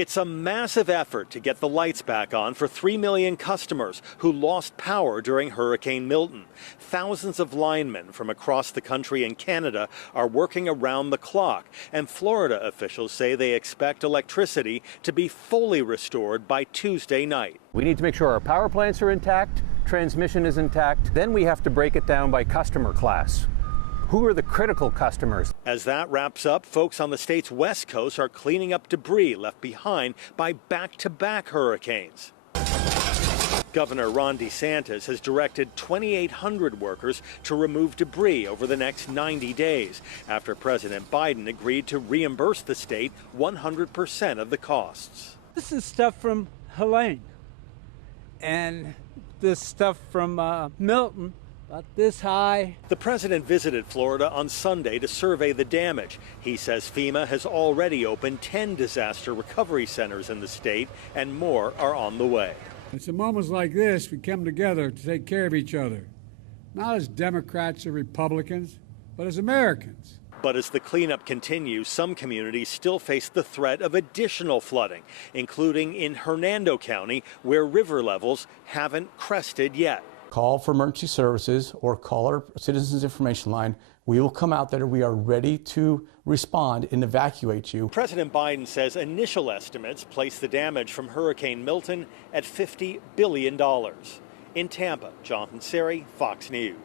It's a massive effort to get the lights back on for 3 million customers who lost power during Hurricane Milton. Thousands of linemen from across the country and Canada are working around the clock, and Florida officials say they expect electricity to be fully restored by Tuesday night. We need to make sure our power plants are intact, transmission is intact. Then we have to break it down by customer class. Who are the critical customers? As that wraps up, folks on the state's west coast are cleaning up debris left behind by back-to-back hurricanes. Governor Ron DeSantis has directed 2,800 workers to remove debris over the next 90 days after President Biden agreed to reimburse the state 100% of the costs. This is stuff from Helene, and this stuff from Milton. About this high. The president visited Florida on Sunday to survey the damage. He says FEMA has already opened 10 disaster recovery centers in the state, and more are on the way. It's in moments like this we come together to take care of each other, not as Democrats or Republicans, but as Americans. But as the cleanup continues, some communities still face the threat of additional flooding, including in Hernando County, where river levels haven't crested yet. Call for emergency services or call our Citizens Information Line. We will come out there. We are ready to respond and evacuate you. President Biden says initial estimates place the damage from Hurricane Milton at $50 billion. In Tampa, Jonathan Seri, Fox News.